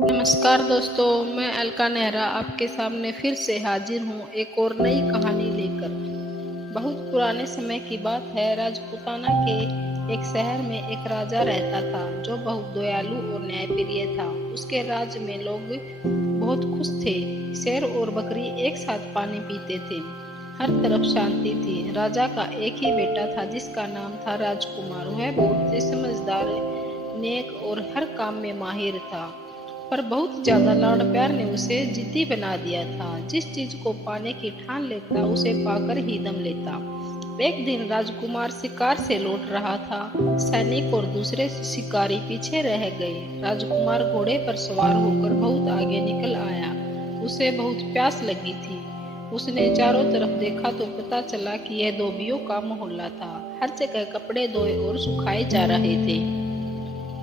नमस्कार दोस्तों, मैं अलका नेहरा आपके सामने फिर से हाजिर हूँ एक और नई कहानी लेकर। बहुत पुराने समय की बात है। राजपूताना के एक शहर में एक राजा रहता था जो बहुत दयालु और न्यायप्रिय था। उसके राज्य में लोग बहुत खुश थे। शेर और बकरी एक साथ पानी पीते थे। हर तरफ शांति थी। राजा का एक ही बेटा था जिसका नाम था राजकुमार। वह बहुत ही समझदार, नेक और हर काम में माहिर था, पर बहुत ज्यादा लाड़ प्यार ने उसे जिद्दी बना दिया था। जिस चीज को पाने की ठान लेता उसे पाकर ही दम लेता। एक दिन राजकुमार शिकार से लौट रहा था। सैनिक और दूसरे शिकारी पीछे रह गए। राजकुमार घोड़े पर सवार होकर बहुत आगे निकल आया। उसे बहुत प्यास लगी थी। उसने चारों तरफ देखा तो पता चला कि यह धोबियों का मोहल्ला था। हर जगह कपड़े धोए और सुखाए जा रहे थे।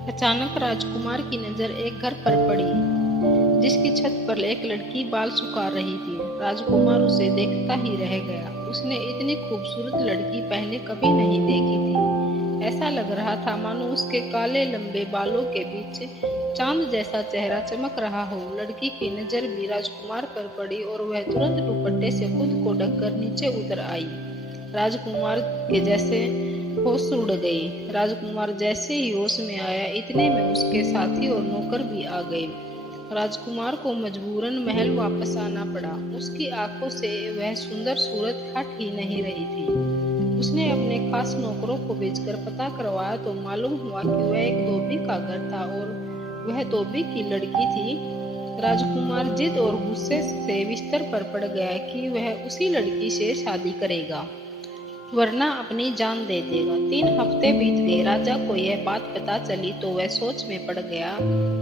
अचानक राजकुमार की नजर एक घर पर पड़ी जिसकी छत पर एक लड़की बाल सुखा रही थी। राजकुमार उसे देखता ही रह गया। उसने इतनी खूबसूरत लड़की पहले कभी नहीं देखी थी। ऐसा लग रहा था मानो उसके काले लंबे बालों के बीच चांद जैसा चेहरा चमक रहा हो। लड़की की नजर भी राजकुमार पर पड़ी और वह तुरंत दुपट्टे से खुद को ढककर नीचे उतर आई। राजकुमार के जैसे होश उड़ गई। राजकुमार जैसे ही होश में आया, इतने में उसके साथी और नौकर भी आ गए। राजकुमार को मजबूरन महल वापस आना पड़ा। उसकी आंखों से वह सुंदर सूरत हट ही नहीं रही थी। उसने अपने खास नौकरों को भेजकर पता करवाया तो मालूम हुआ कि वह एक धोबी का घर था और वह धोबी की लड़की थी। राजकुमार जिद और गुस्से से बिस्तर पर पड़ गया कि वह उसी लड़की से शादी करेगा, वरना अपनी जान दे देगा। 3 हफ्ते बीत गए। राजा को यह बात पता चली तो वह सोच में पड़ गया।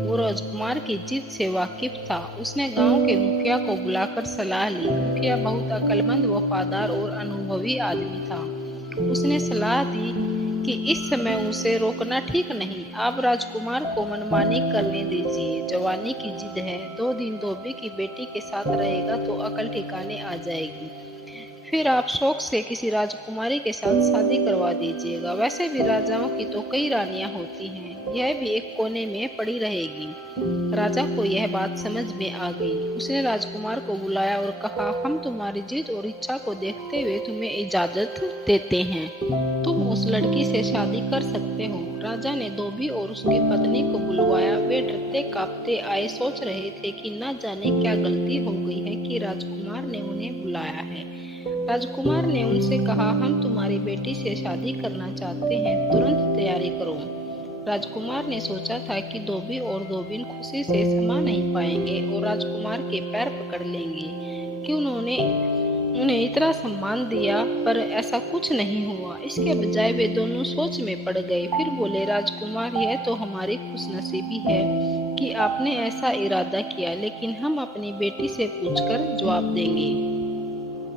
वो राजकुमार की जिद से वाकिफ था। उसने गांव के मुखिया को बुलाकर सलाह ली। मुखिया बहुत अक्लमंद, वफादार और अनुभवी आदमी था। उसने सलाह दी कि इस समय उसे रोकना ठीक नहीं। आप राजकुमार को मनमानी करने दीजिए। जवानी की जिद है। 2 दिन धोबी की बेटी के साथ रहेगा तो अकल ठिकाने आ जाएगी। फिर आप शौक से किसी राजकुमारी के साथ शादी करवा दीजिएगा। वैसे भी राजाओं की तो कई रानियां होती हैं, यह भी एक कोने में पड़ी रहेगी। राजा को यह बात समझ में आ गई। उसने राजकुमार को बुलाया और कहा, हम तुम्हारी जिद और इच्छा को देखते हुए तुम्हें इजाजत देते हैं। तुम उस लड़की से शादी कर सकते हो। राजा ने धोबी और उसकी पत्नी को बुलवाया। वे डरते कांपते आए। सोच रहे थे कि न जाने क्या गलती हो गई है कि राजकुमार ने उन्हें बुलाया है। राजकुमार ने उनसे कहा, हम तुम्हारी बेटी से शादी करना चाहते हैं, तुरंत तैयारी करो। राजकुमार ने सोचा था कि धोबी और धोबिन खुशी से समा नहीं पाएंगे और राजकुमार के पैर पकड़ लेंगे कि उन्होंने उन्हें इतना सम्मान दिया, पर ऐसा कुछ नहीं हुआ। इसके बजाय वे दोनों सोच में पड़ गए। फिर बोले, राजकुमार, यह तो हमारी खुशनसीबी है कि आपने ऐसा इरादा किया, लेकिन हम अपनी बेटी से पूछकर जवाब देंगे।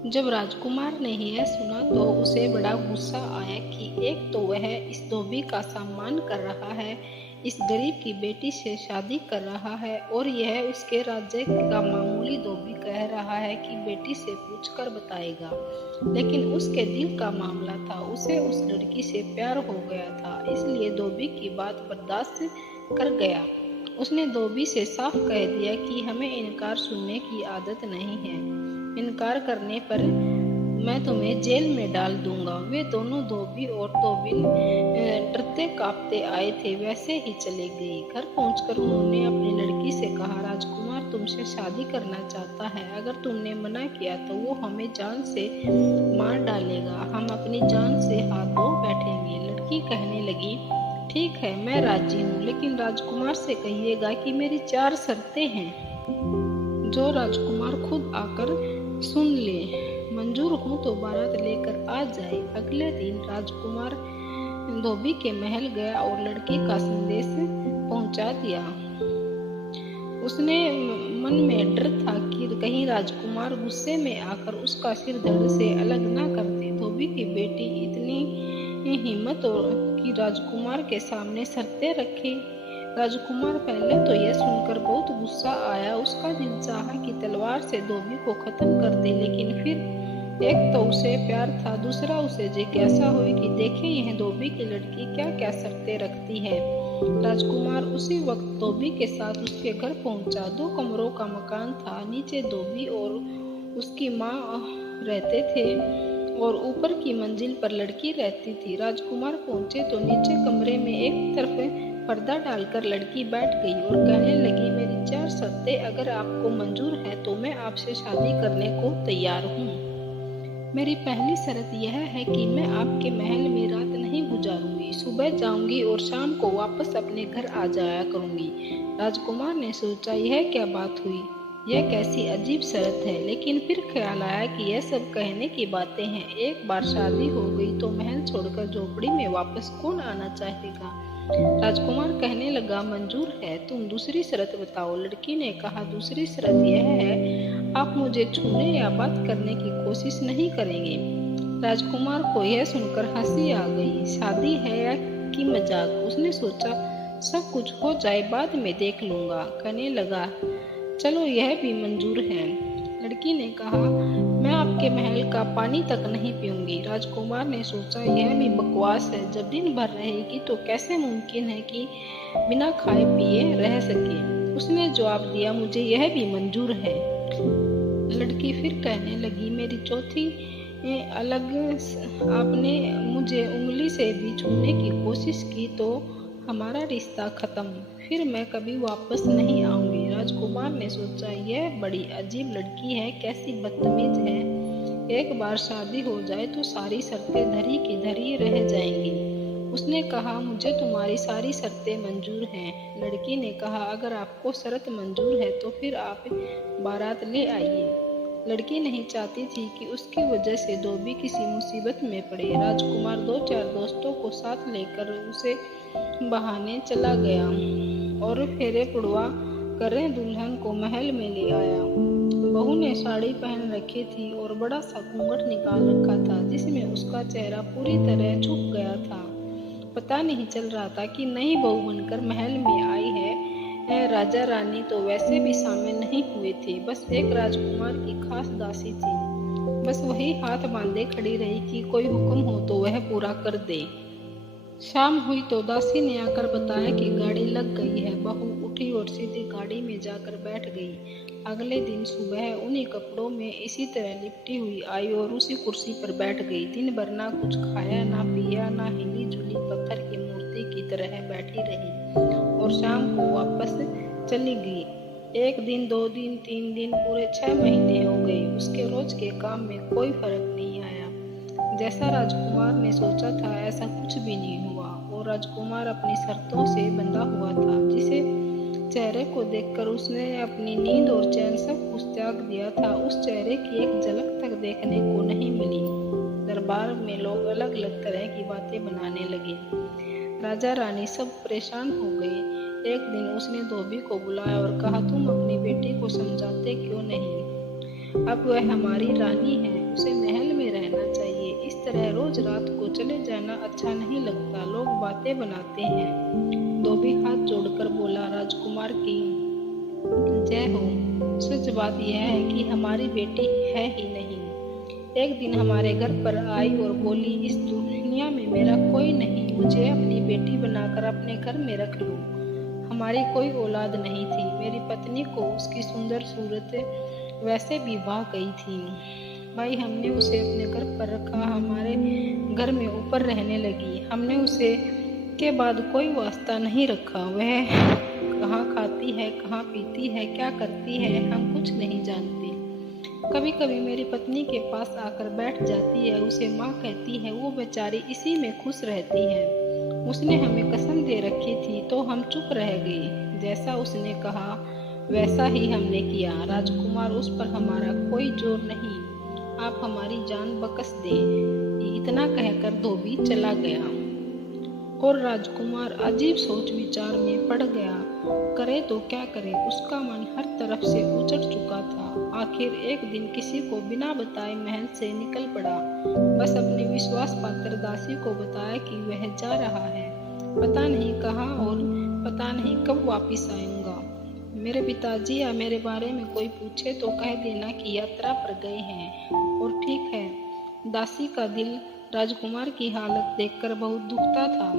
जब राजकुमार ने यह सुना तो उसे बड़ा गुस्सा आया कि एक तो वह इस धोबी का सम्मान कर रहा है, इस गरीब की बेटी से शादी कर रहा है, और यह उसके राज्य का मामूली धोबी कह रहा है कि बेटी से पूछकर बताएगा। लेकिन उसके दिल का मामला था। उसे उस लड़की से प्यार हो गया था, इसलिए धोबी की बात बर्दाश्त कर गया। उसने धोबी से साफ कह दिया कि हमें इनकार सुनने की आदत नहीं है। इनकार करने पर मैं तुम्हें जेल में डाल दूंगा। वे दोनों, धोबी और धोबिन, डरते कांपते आए थे, वैसे ही चले गए। घर पहुंचकर उन्होंने अपनी लड़की से कहा, राजकुमार तुमसे शादी करना चाहता है। अगर तुमने मना किया तो वो हमें जान से मार डालेगा। हम अपनी जान से हाथ धो बैठेंगे। लड़की कहने लगी, ठीक है, मैं राजी हूँ, लेकिन राजकुमार से कहिएगा कि मेरी 4 शर्तें हैं जो राजकुमार खुद आकर सुन ले। मंजूर हूं तो बारात लेकर आ जाए। अगले दिन राजकुमार धोबी के महल गया और लड़की का संदेश पहुंचा दिया। उसने मन में डर था कि कहीं राजकुमार गुस्से में आकर उसका सिर धड़ से अलग ना कर दे। धोबी की बेटी इतनी हिम्मत कि राजकुमार के सामने शर्तें रखे। राजकुमार पहले तो यह सुनकर बहुत गुस्सा आया। उसका दिल चाहा कि तलवार से धोबी को खत्म कर दे, लेकिन फिर एक तो उसे प्यार था, दूसरा उसे जिज्ञासा हुई कि देखे यह धोबी की लड़की क्या क्या शर्तें रखती है। राजकुमार उसी वक्त धोबी के साथ उसके घर पहुंचा। 2 कमरों का मकान था। नीचे धोबी और उसकी माँ रहते थे और ऊपर की मंजिल पर लड़की रहती थी। राजकुमार पहुंचे तो नीचे कमरे में एक तरफ पर्दा डालकर लड़की बैठ गई और कहने लगी, मेरी 4 शर्तें अगर आपको मंजूर है तो मैं आपसे शादी करने को तैयार हूँ। मेरी पहली शर्त यह है कि मैं आपके महल में रात नहीं गुजारूंगी। सुबह जाऊंगी और शाम को वापस अपने घर आ जाया करूंगी। राजकुमार ने सोचा, यह क्या बात हुई, यह कैसी अजीब शर्त है। लेकिन फिर ख्याल आया कि यह सब कहने की बातें हैं। एक बार शादी हो गई तो महल छोड़कर झोपड़ी में वापस कौन आना चाहेगा। राजकुमार कहने लगा, मंजूर है, तुम दूसरी शर्त बताओ। लड़की ने कहा, दूसरी शर्त यह है, आप मुझे छूने या बात करने की कोशिश नहीं करेंगे। राजकुमार को यह सुनकर हंसी आ गई। शादी है या कि मजाक। उसने सोचा, सब कुछ हो जाए बाद में देख लूंगा। कहने लगा, चलो यह भी मंजूर है। लड़की ने कहा, मैं आपके महल का पानी तक नहीं पीऊंगी। राजकुमार ने सोचा, यह भी बकवास है। जब दिन भर रहेगी तो कैसे मुमकिन है कि बिना खाए पिए रह सके। उसने जवाब दिया, मुझे यह भी मंजूर है। लड़की फिर कहने लगी, मेरी चौथी अलग, आपने मुझे उंगली से भी छूने की कोशिश की तो हमारा रिश्ता खत्म, फिर मैं कभी वापस नहीं आऊंगी। राजकुमार ने सोचा, यह बड़ी अजीब लड़की है, कैसी बदतमीज है। एक बार शादी हो जाए तो सारी शर्तें धरी की धरी रह जाएंगी। उसने कहा, मुझे तुम्हारी सारी शर्तें मंजूर हैं। लड़की ने कहा, अगर आपको शर्त मंजूर है तो फिर आप बारात ले आइए। लड़की नहीं चाहती थी कि उसकी वजह से धोबी किसी मुसीबत में पड़े। राजकुमार 2-4 दोस्तों को साथ लेकर उसे बहाने चला गया और फेरे पुड़वा कर दुल्हन को महल में ले आया। बहू ने साड़ी पहन रखी थी और बड़ा सा घूंघट निकाल रखा था जिसमें उसका चेहरा पूरी तरह छुप गया था। पता नहीं चल रहा था कि नई बहू बनकर महल में आई है। राजा रानी तो वैसे भी शामिल नहीं हुए थे। बस एक राजकुमार की खास दासी थी। बस वही हाथ बांधे खड़ी रही कि कोई हुक्म हो तो वह पूरा कर दे। शाम हुई तो दासी ने आकर बताया कि गाड़ी लग गई है। बहू उठी और सीधी गाड़ी में जाकर बैठ गई। अगले दिन सुबह उन्हीं कपड़ों में इसी तरह लिपटी हुई आई और उसी कुर्सी पर बैठ गई। दिन भर ना कुछ खाया ना पिया, ना हिली जुली पत्थर की मूर्ति की तरह बैठी रही और शाम को वापस चली गई। 1 दिन, 2 दिन, 3 दिन, पूरे 6 महीने हो गए। उसके रोज के काम में कोई फर्क नहीं आया। जैसा राजकुमार ने सोचा था ऐसा कुछ भी नहीं हुआ और राजकुमार अपनी शर्तों से बंधा हुआ था। जिसे चेहरे को देखकर उसने अपनी नींद और चैन सब कुछ त्याग दिया था, उस चेहरे की एक झलक तक देखने को नहीं मिली। दरबार में लोग अलग अलग तरह की बातें बनाने लगे। राजा रानी सब परेशान हो गए। एक दिन उसने धोबी को बुलाया और कहा, तुम अपनी बेटी को समझाते क्यों नहीं। अब वह हमारी रानी है, उसे महल में रहना चाहिए। इस तरह रोज रात को चले जाना अच्छा नहीं लगता। लोग बातें बनाते हैं। धोबी हाथ जोड़कर बोला, राजकुमार की जय हो। सच बात यह है कि हमारी बेटी है ही नहीं। एक दिन हमारे घर पर आई और बोली, इस दुनिया में मेरा कोई नहीं, मुझे अपनी बेटी बनाकर अपने घर में रख लो। हमारी कोई औलाद नहीं थी। मेरी पत्नी को उसकी सुंदर सूरत वैसे भी भाग गई थी। भाई हमने उसे अपने घर पर रखा, हमारे घर में ऊपर रहने लगी। हमने उसे के बाद कोई वास्ता नहीं रखा। वह कहाँ खाती है, कहाँ पीती है, क्या करती है, हम कुछ नहीं जानते। कभी कभी मेरी पत्नी के पास आकर बैठ जाती है, उसे माँ कहती है, वो बेचारी इसी में खुश रहती है। उसने हमें कसम दे रखी थी तो हम चुप रह गए। जैसा उसने कहा वैसा ही हमने किया। राजकुमार, उस पर हमारा कोई जोर नहीं, आप हमारी जान बख्श दें। इतना कहकर धोबी चला गया और राजकुमार अजीब सोच विचार में पड़ गया। करे तो क्या करे, उसका मन हर तरफ से उजड़ चुका था। आखिर एक दिन किसी को बिना बताए महल से निकल पड़ा। बस अपने विश्वास पात्र दासी को बताया कि वह जा रहा है, पता नहीं कहाँ और पता नहीं कब वापिस आऊंगा। मेरे पिताजी या मेरे बारे में कोई पूछे तो कह देना कि यात्रा पर गए हैं। और ठीक है। दासी का दिल राजकुमार की हालत देखकर बहुत दुखता था।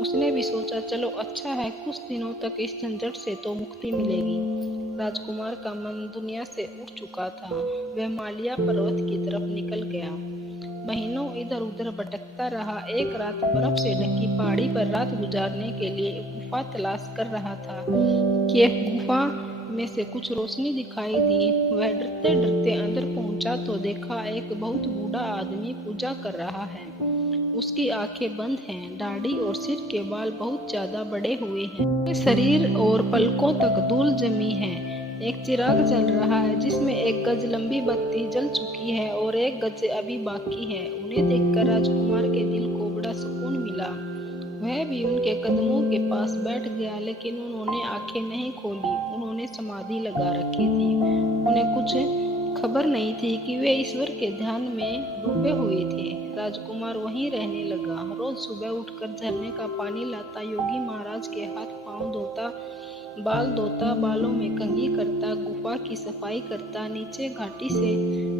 उसने भी सोचा चलो अच्छा है, कुछ दिनों तक इस झंझट से तो मुक्ति मिलेगी। राजकुमार का मन दुनिया से उठ चुका था। वह मालिया पर्वत की तरफ निकल गया। महीनों इधर उधर भटकता रहा। एक रात बर्फ से ढकी पहाड़ी पर रात गुजारने के लिए एक गुफा तलाश कर रहा था कि एक गुफा में से कुछ रोशनी दिखाई दी। वह डरते डरते अंदर पहुंचा तो देखा एक बहुत बूढ़ा आदमी पूजा कर रहा है। उसकी आंखें बंद हैं, दाढ़ी और सिर के बाल बहुत ज्यादा बड़े हुए हैं। उसके शरीर और पलकों तक धूल जमी है। एक चिराग जल रहा है जिसमें 1 गज लंबी बत्ती जल चुकी है और 1 गज अभी बाकी है। उन्हें देखकर राजकुमार के दिल को बड़ा सुकून मिला। वह भी उनके कदमों के पास बैठ गया, लेकिन उन्होंने आंखें नहीं खोली। उन्होंने समाधि लगा रखी थी। उन्हें कुछ खबर नहीं थी कि वे ईश्वर के ध्यान में डूबे हुए थे। राजकुमार वहीं रहने लगा। रोज सुबह उठकर झरने का पानी लाता, योगी महाराज के हाथ पांव धोता, बाल धोता, बालों में कंघी करता, गुफा की सफाई करता, नीचे घाटी से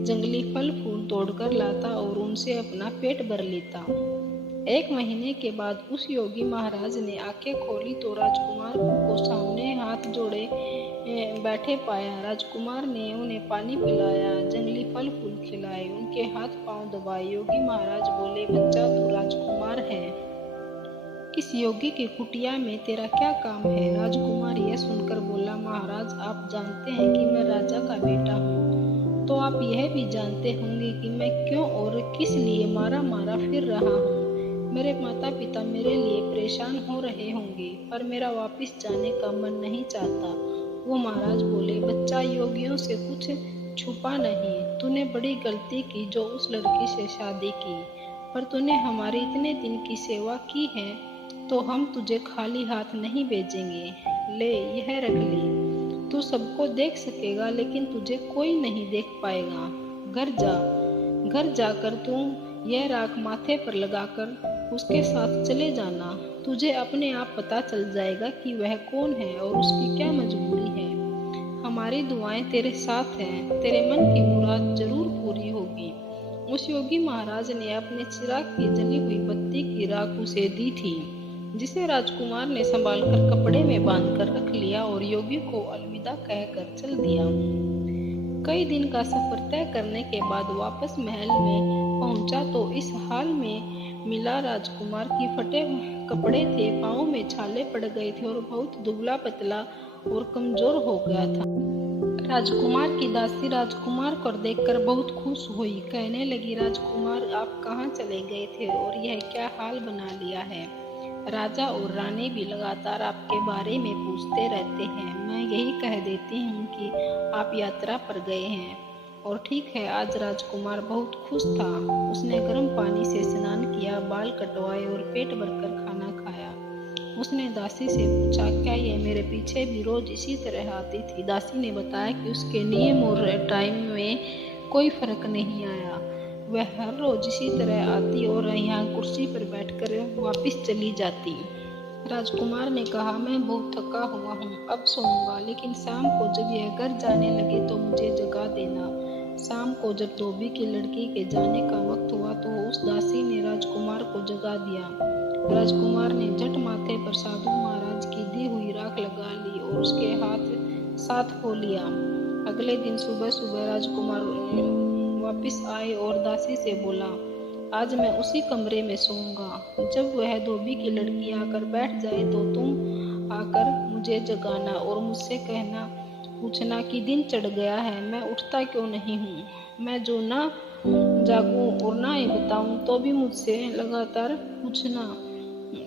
जंगली फल फूल तोड़कर लाता और उनसे अपना पेट भर लेता। 1 महीने के बाद उस योगी महाराज ने आंखें खोली तो राजकुमार को सामने हाथ जोड़े बैठे पाया। राजकुमार ने उन्हें पानी पिलाया, जंगली फल फूल खिलाए, उनके हाथ पांव दबाए। योगी महाराज बोले, बच्चा तू राजकुमार है, इस योगी की कुटिया में तेरा क्या काम है? राजकुमार यह सुनकर बोला, महाराज आप जानते हैं कि मैं राजा का बेटा हूँ, तो आप यह भी जानते होंगे कि मैं क्यों और किस लिए मारा मारा फिर रहा हूँ। मेरे माता पिता मेरे लिए परेशान हो रहे होंगे, पर मेरा वापस जाने का मन नहीं चाहता। वो महाराज बोले, बच्चा योगियों से कुछ छुपा नहीं। तूने बड़ी गलती की जो उस लड़की से शादी की, पर तूने हमारी इतने दिन की सेवा की है तो हम तुझे खाली हाथ नहीं भेजेंगे। ले यह रख ले। तू सबको देख सकेगा लेकिन तुझे कोई नहीं देख पाएगा। घर जा, घर जाकर तू यह राख माथे पर लगाकर उसके साथ चले जाना। तुझे अपने आप पता चल जाएगा कि वह कौन है और उसकी क्या मजबूरी है। हमारी दुआएं तेरे साथ हैं, तेरे मन की मुराद जरूर पूरी होगी। उस योगी महाराज ने अपने चिराग की जली हुई बत्ती की राख उसे दी थी, जिसे राजकुमार ने संभालकर कपड़े में बांधकर रख लिया और योगी को अलविदा कहकर चल दिया। कई दिन का सफर तय करने के बाद वापस महल में पहुंचा तो इस हाल में मिला। राजकुमार की फटे कपड़े थे, पाँव में छाले पड़ गए थे और बहुत दुबला पतला और कमजोर हो गया था। राजकुमार की दासी राजकुमार को देखकर बहुत खुश हुई। कहने लगी, राजकुमार आप कहाँ चले गए थे और यह क्या हाल बना लिया है? राजा और रानी भी लगातार आपके बारे में पूछते रहते हैं। मैं यही कह देती हूँ कि आप यात्रा पर गए हैं। और ठीक है, आज राजकुमार बहुत खुश था। उसने गर्म पानी से स्नान किया, बाल कटवाए और पेट भरकर खाना खाया। उसने दासी से पूछा, क्या ये मेरे पीछे भी रोज इसी तरह आती थी? दासी ने बताया कि उसके नियम और टाइम में कोई फर्क नहीं आया। वह हर रोज इसी तरह आती और यहाँ कुर्सी पर बैठकर वापस चली जाती। राजकुमार ने कहा, मैं बहुत थका हुआ हूँ, अब सोऊंगा, लेकिन शाम को जब यह घर जाने लगे तो मुझे जगा देना। शाम को जब धोबी की लड़की के जाने का वक्त हुआ तो उस दासी ने राजकुमार को जगा दिया। राजकुमार ने झट माथे पर साधु महाराज की दी हुई राख लगा ली और उसके हाथ साथ हो लिया। अगले दिन सुबह सुबह राजकुमार वापस आए और दासी से बोला, आज मैं उसी कमरे में सोऊंगा। जब वह धोबी की लड़की आकर बैठ जाए तो तुम आकर मुझे जगाना और मुझसे कहना, पूछना कि दिन चढ़ गया है, मैं उठता क्यों नहीं हूँ। मैं जो ना जागूं और ना ही बताऊं तो भी मुझसे लगातार पूछना,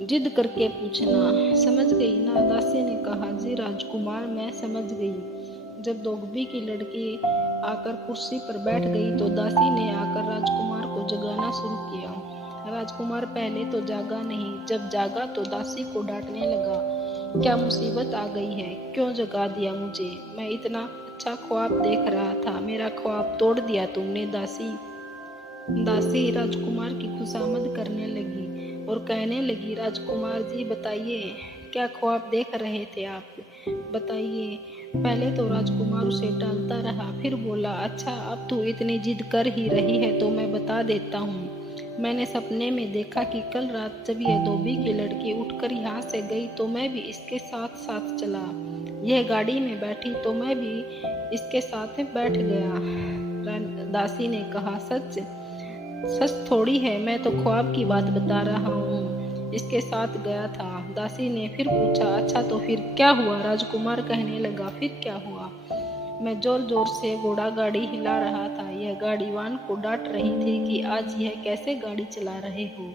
जिद करके पूछना। समझ गई ना? दासी ने कहा, जी राजकुमार, मैं समझ गई। जब धोबी की लड़की आकर कुर्सी पर बैठ गई तो दासी ने आकर राजकुमार को जगाना शुरू किया। राजकुमार पहले तो जागा नहीं, जब जागा तो दासी को डांटने लगा, क्या मुसीबत आ गई है? क्यों जगा दिया मुझे? मैं इतना अच्छा ख्वाब देख रहा था, मेरा ख्वाब तोड़ दिया तुमने दासी। दासी राजकुमार की खुशामद करने लगी और कहने लगी, राजकुमार जी बताइए, क्या ख्वाब देख रहे थे आप? बताइए। पहले तो राजकुमार उसे टालता रहा, फिर बोला, अच्छा अब तू इतनी जिद कर ही रही है तो मैं बता देता हूँ। मैंने सपने में देखा कि कल रात जब यह धोबी की लड़की उठकर यहाँ से गई तो मैं भी इसके साथ साथ चला। यह गाड़ी में बैठी तो मैं भी इसके साथ बैठ गया। दासी ने कहा, सच सच थोड़ी है, मैं तो ख्वाब की बात बता रहा हूँ, इसके साथ गया था। दासी ने फिर पूछा, अच्छा तो फिर क्या हुआ? राजकुमार कहने लगा, फिर क्या हुआ? मैं जोर जोर से घोड़ा गाड़ी हिला रहा था। यह गाड़ीवान को डांट रही थी कि आज यह कैसे गाड़ी चला रहे हो।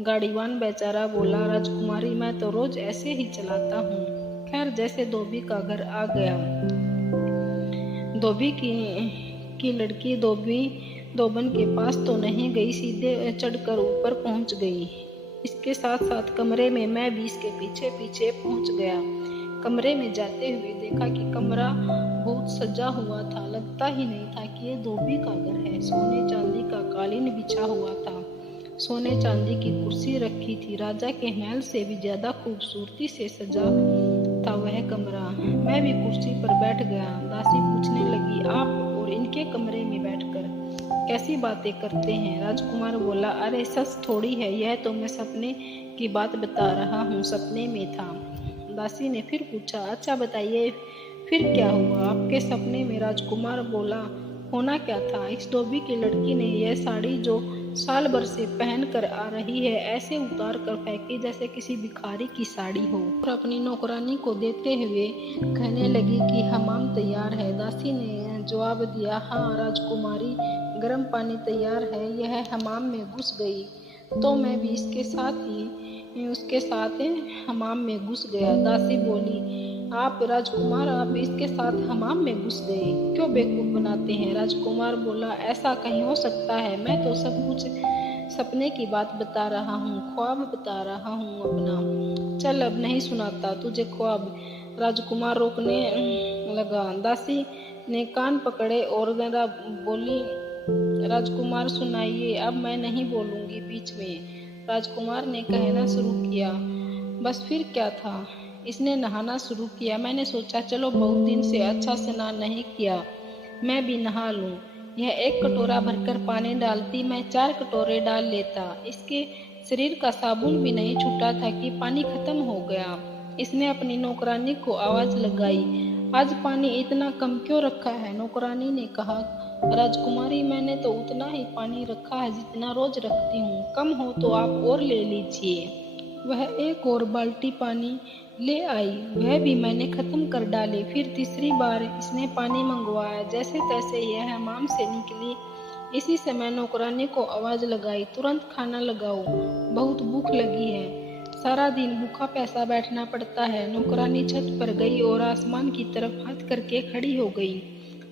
गाड़ीवान बेचारा बोला, राजकुमारी मैं तो रोज ऐसे ही चलाता हूँ। खैर जैसे धोबी का घर आ गया, धोबी की लड़की धोबन के पास तो नहीं गई, सीधे चढ़कर ऊपर पहुंच गई। इसके साथ साथ कमरे में मैं भी इसके पीछे पीछे पहुंच गया। कमरे में जाते हुए देखा कि कमरा बहुत सजा हुआ था। लगता ही नहीं था कि ये धोबी का घर है। सोने चांदी का कालीन बिछा हुआ था, सोने चांदी की कुर्सी रखी थी। राजा के महल से भी ज्यादा खूबसूरती से सजा था वह कमरा। मैं भी कुर्सी पर बैठ गया। दासी पूछने लगी, आप और इनके कमरे में बैठकर कैसी बातें करते हैं? राजकुमार बोला, अरे सच थोड़ी है, यह तो मैं सपने की बात बता रहा हूँ, सपने में था। दासी ने फिर पूछा, अच्छा बताइए फिर क्या हुआ आपके सपने में? राजकुमार बोला, होना क्या था? इस धोबी की लड़की ने यह साड़ी जो साल भर से पहन कर आ रही है ऐसे उतार कर फेंकी जैसे किसी भिखारी की साड़ी हो, और अपनी नौकरानी को देते हुए कहने लगी कि हमाम तैयार है। दासी ने जवाब दिया, हाँ राजकुमारी, गर्म पानी तैयार है। यह हमाम में घुस गई तो मैं भी उसके साथ हमाम में घुस गया। दासी बोली, आप राजकुमार, आप इसके साथ हमाम में घुस गए, क्यों बेवकूफ बनाते हैं? राजकुमार बोला, ऐसा कहीं हो सकता है? मैं तो सब कुछ सपने की बात बता रहा हूँ, ख्वाब बता रहा हूँ अपना। चल अब नहीं सुनाता तुझे ख्वाब। राजकुमार रोकने लगा। दासी ने कान पकड़े और जरा बोली, राजकुमार सुनाइए, अब मैं नहीं बोलूंगी बीच में। राजकुमार ने कहना शुरू किया, बस फिर क्या था? इसने नहाना शुरू किया। मैंने सोचा चलो बहुत दिन से अच्छा स्नान नहीं किया, मैं भी नहा लूं। यह एक कटोरा भरकर पानी डालती, मैं 4 कटोरे डाल लेता। इसके शरीर का साबुन भी नहीं छूटा था कि पानी खत्म हो गया। इसने अपनी नौकरानी को आवाज लगाई, आज पानी इतना कम क्यों रखा है? नौकरानी ने कहा, राजकुमारी मैंने तो उतना ही पानी रखा है जितना रोज रखती हूँ, कम हो तो आप और ले लीजिए। वह एक और बाल्टी पानी ले आई, वह भी मैंने खत्म कर डाली। फिर तीसरी बार इसने पानी मंगवाया। जैसे तैसे यह हमाम से निकली। इसी समय नौकरानी को आवाज लगाई, तुरंत खाना लगाओ, बहुत भूख लगी है, सारा दिन भूखा पैसा बैठना पड़ता है। नौकरानी छत पर गई और आसमान की तरफ हाथ करके खड़ी हो गई।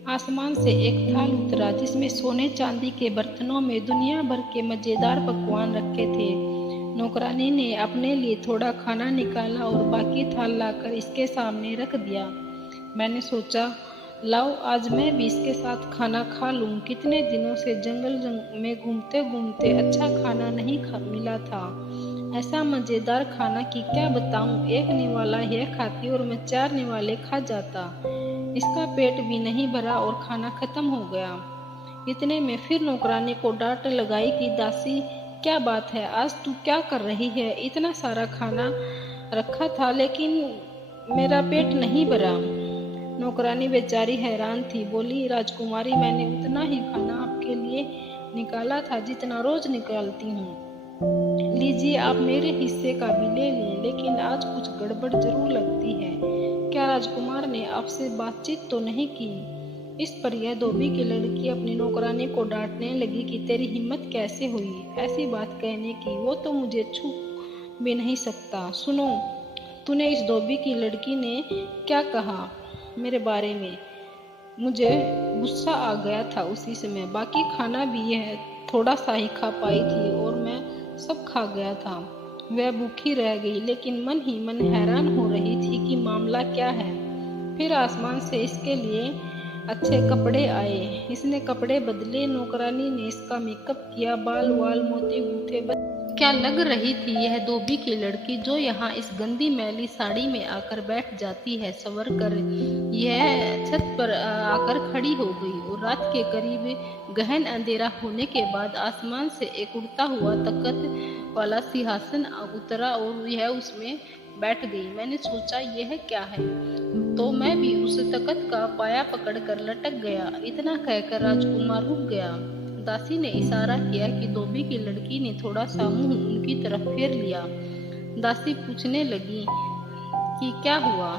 आसमान से एक थाल उतरा जिसमें सोने चांदी के बर्तनों में दुनिया भर के मजेदार पकवान रखे थे। नौकरानी ने अपने लिए थोड़ा खाना निकाला और बाकी थाल लाकर इसके सामने रख दिया। मैंने सोचा, लाओ आज मैं भी इसके साथ खाना खा लूं। कितने दिनों से जंगल में घूमते घूमते अच्छा खाना नहीं मिला था। ऐसा मजेदार खाना कि क्या बताऊं। एक निवाला यह खाती और मैं 4 निवाले खा जाता। इसका पेट भी नहीं भरा और खाना खत्म हो गया। इतने में फिर नौकरानी को डांट लगाई कि दासी, क्या बात है, आज तू क्या कर रही है? इतना सारा खाना रखा था लेकिन मेरा पेट नहीं भरा। नौकरानी बेचारी हैरान थी। बोली, राजकुमारी मैंने उतना ही खाना आपके लिए निकाला था जितना रोज निकालती हूँ। लीजिए आप मेरे हिस्से का भी ले लें, लेकिन आज कुछ गड़बड़ जरूर लगती है। क्या राजकुमार ने आपसे बातचीत तो नहीं की? इस पर यह धोबी की लड़की अपनी नौकरानी को डांटने लगी कि तेरी हिम्मत कैसे हुई ऐसी बात कहने की, वो तो मुझे छू भी नहीं सकता। सुनो, तूने इस धोबी की लड़की ने क्या कहा मेरे बारे में? मुझे गुस्सा आ गया था उसी समय। बाकी खाना भी यह थोड़ा सा ही खा पाई थी और मैं सब खा गया था। वह भूखी रह गई, लेकिन मन ही मन हैरान हो रही थी कि मामला क्या है। फिर आसमान से इसके लिए अच्छे कपड़े आए। इसने कपड़े बदले। नौकरानी ने इसका मेकअप किया, बाल वाल मोती गूंथे। क्या लग रही थी यह धोबी की लड़की जो यहाँ इस गंदी मैली साड़ी में आकर बैठ जाती है। सवर कर यह छत पर आकर खड़ी हो गई और रात के करीब गहन अंधेरा होने के बाद आसमान से एक उड़ता हुआ तख्त वाला सिंहासन उतरा और यह उसमें बैठ गई। मैंने सोचा यह क्या है, तो मैं भी उस तख्त का पाया पकड़कर लटक गया। इतना कहकर राजकुमार रुक गया। दासी ने इशारा किया कि धोबी की लड़की ने थोड़ा सा मुंह उनकी तरफ फेर लिया। दासी पूछने लगी कि क्या हुआ।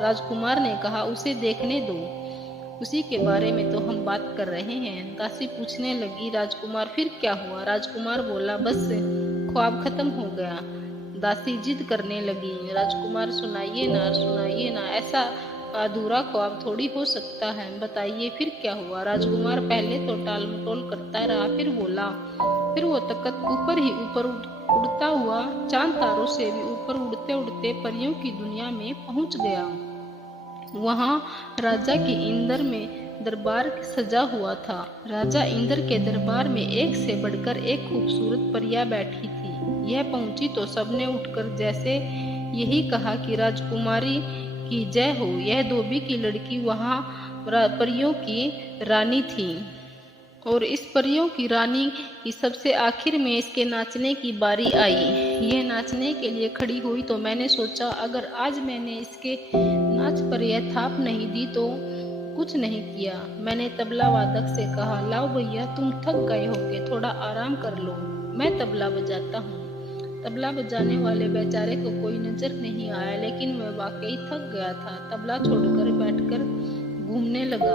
राजकुमार ने कहा, उसे देखने दो, उसी के बारे में तो हम बात कर रहे हैं। दासी पूछने लगी, राजकुमार फिर क्या हुआ। राजकुमार बोला, बस ख्वाब खत्म हो गया। दासी जिद करने लगी, राजकुमार सुनाइए ना, ऐसा अधूरा ख्वाब थोड़ी हो सकता है, बताइए फिर क्या हुआ। राजकुमार पहले तो टाल मटोल करता रहा, फिर बोला, फिर वो तख्त ऊपर ही ऊपर उड़ता हुआ चांद तारों से भी ऊपर उड़ते उड़ते परियों की दुनिया में पहुंच गया। वहां राजा के इंद्र में दरबार सजा हुआ था। राजा इंद्र के दरबार में एक से बढ़कर एक खूबसूरत परियां बैठी थी। यह पहुंची तो सबने उठकर जैसे यही कहा कि राजकुमारी की जय हो। यह धोबी की लड़की वहां परियों की रानी थी और इस परियों की रानी की सबसे आखिर में इसके नाचने की बारी आई। यह नाचने के लिए खड़ी हुई तो मैंने सोचा अगर आज मैंने इसके नाच पर यह थाप नहीं दी तो कुछ नहीं किया। मैंने तबला वादक से कहा, लाओ भैया, तुम थक गए होगे, थोड़ा आराम कर लो, मैं तबला बजाता हूँ। तबला बजाने वाले बेचारे को कोई नजर नहीं आया, लेकिन वह वाकई थक गया था। तबला छोड़कर बैठकर घूमने लगा।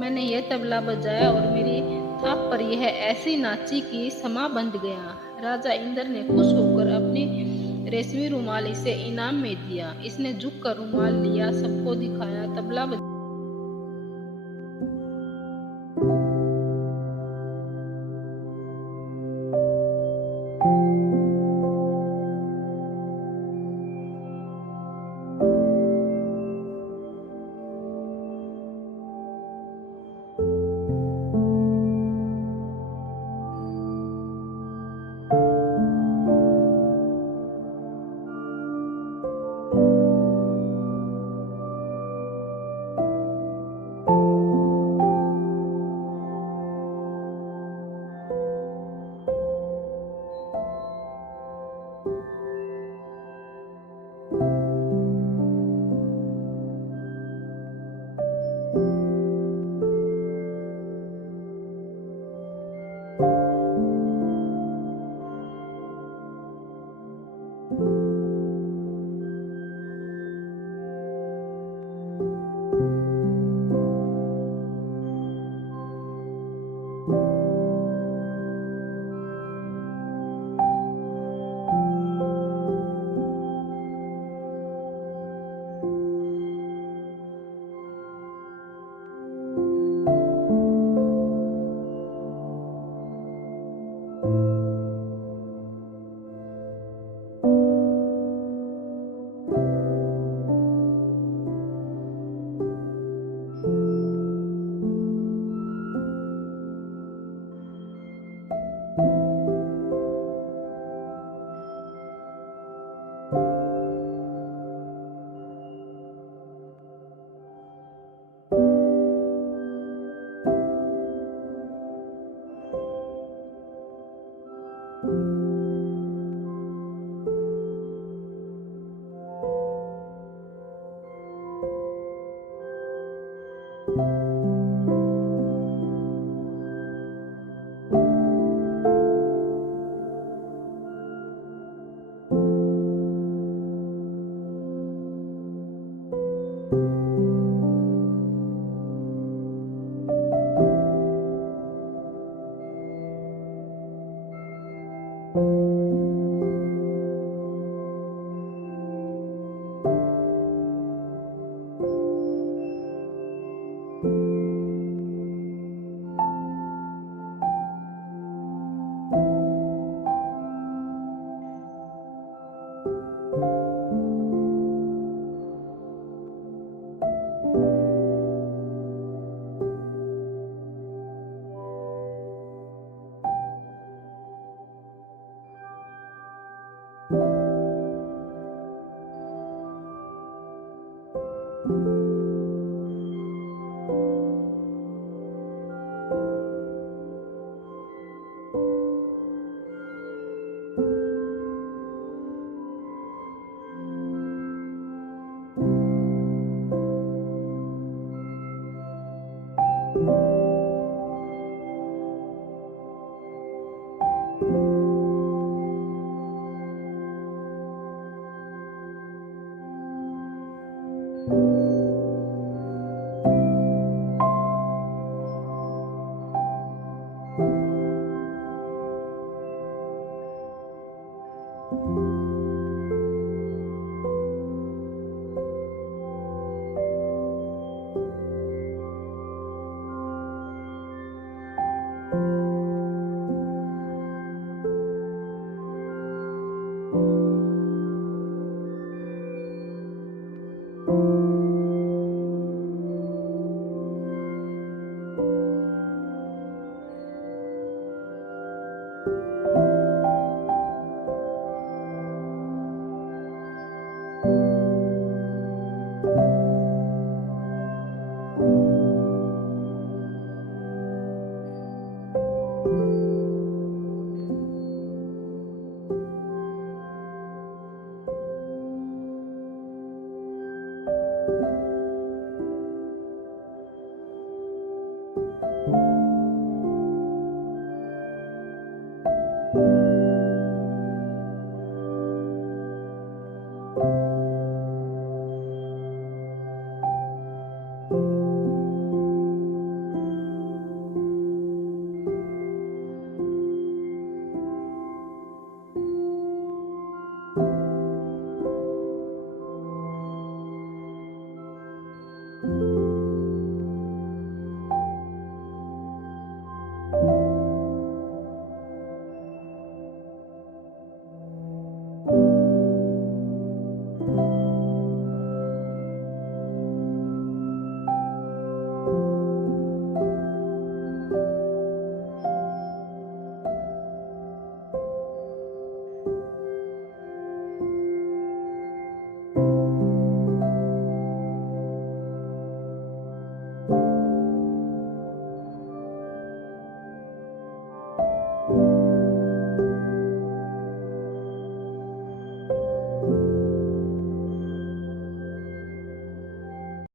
मैंने यह तबला बजाया और मेरी थाप पर यह ऐसी नाची कि समा बंध गया। राजा इंद्र ने खुश होकर अपनी रेशमी रुमाल इसे इनाम में दिया। इसने झुककर रुमाल लिया, सबको दिखाया, तबला बजा